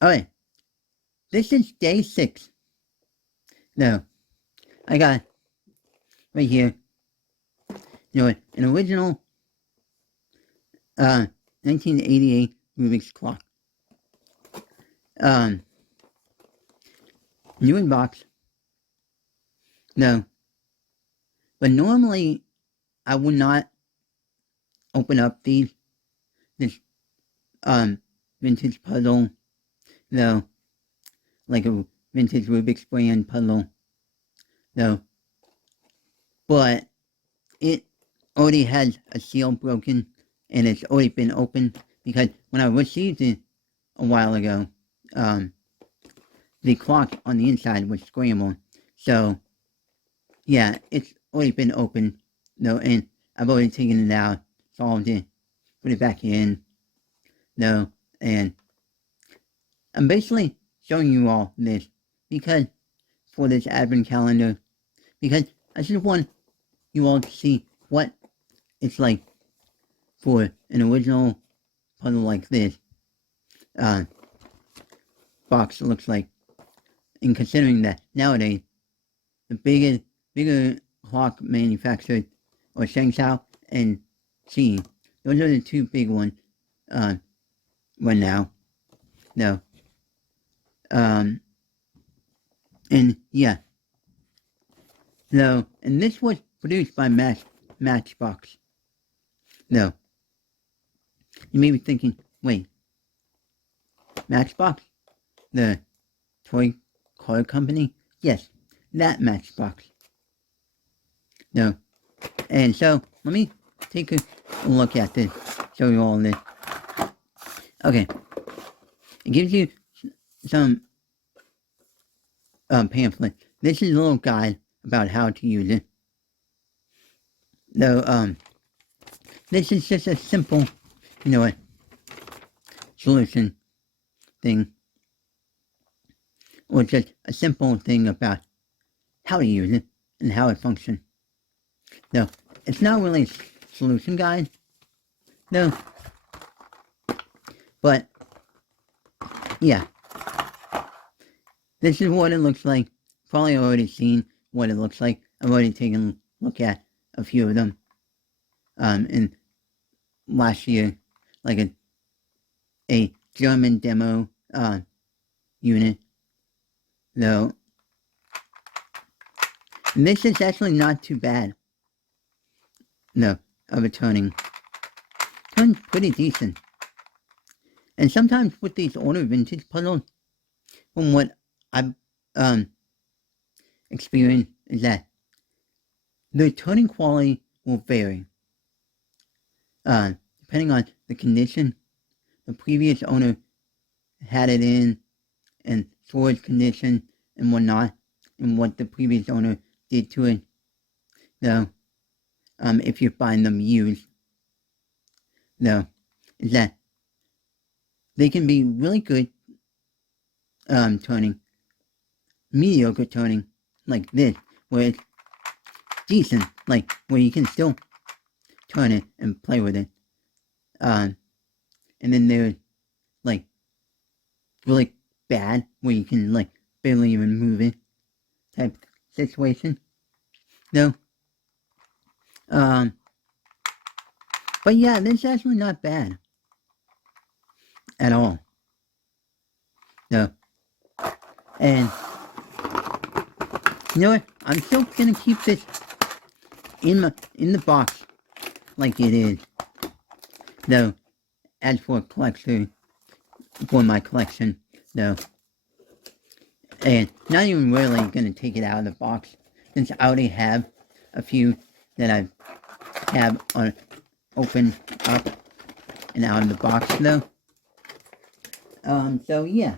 Alright, this is day 6. No, I got right here, an original 1988 Rubik's clock. New in box. No, but normally I would not open up this vintage puzzle, though, like a vintage Rubik's brand puzzle, though. But it already has a seal broken, and it's already been opened, because when I received it a while ago, the clock on the inside was scrambled. So, yeah, it's already been opened, though, and I've already taken it out, solved it, put it back in, though, and I'm basically showing you all this because, for this advent calendar, because I just want you all to see what it's like for an original puzzle like this box looks like. And considering that nowadays, the bigger clock manufacturers are Shengshao and Xi. Those are the two big ones right now. No. And yeah. No, and this was produced by Matchbox. No. You may be thinking, wait, Matchbox? The toy car company? Yes, that Matchbox. No. And so, let me take a look at this, show you all this. Okay. It gives you some pamphlet. This is a little guide about how to use it. Though, this is just a simple, solution thing. Or just a simple thing about how to use it and how it functions. No, it's not really a solution guide. No. But, yeah. This is what it looks like. Probably already seen what it looks like. I've already taken a look at a few of them. In last year, like a German demo, unit. Though, and this is actually not too bad. No, of a turning. Turns pretty decent. And sometimes with these older vintage puzzles, from what I've experienced, is that the turning quality will vary. Depending on the condition the previous owner had it in, and storage condition and whatnot, and what the previous owner did to it. Though, if you're buying them used, though, is that they can be really good turning, mediocre turning, like this, where it's decent, like where you can still turn it and play with it. And then there's like really bad, where you can like barely even move it type situation. No. But yeah, this is actually not bad at all. No. And you know what? I'm still gonna keep this in the box like it is. Though, as for a collector, for my collection, though, and not even really gonna take it out of the box, since I already have a few that I have open up and out of the box, though. So yeah.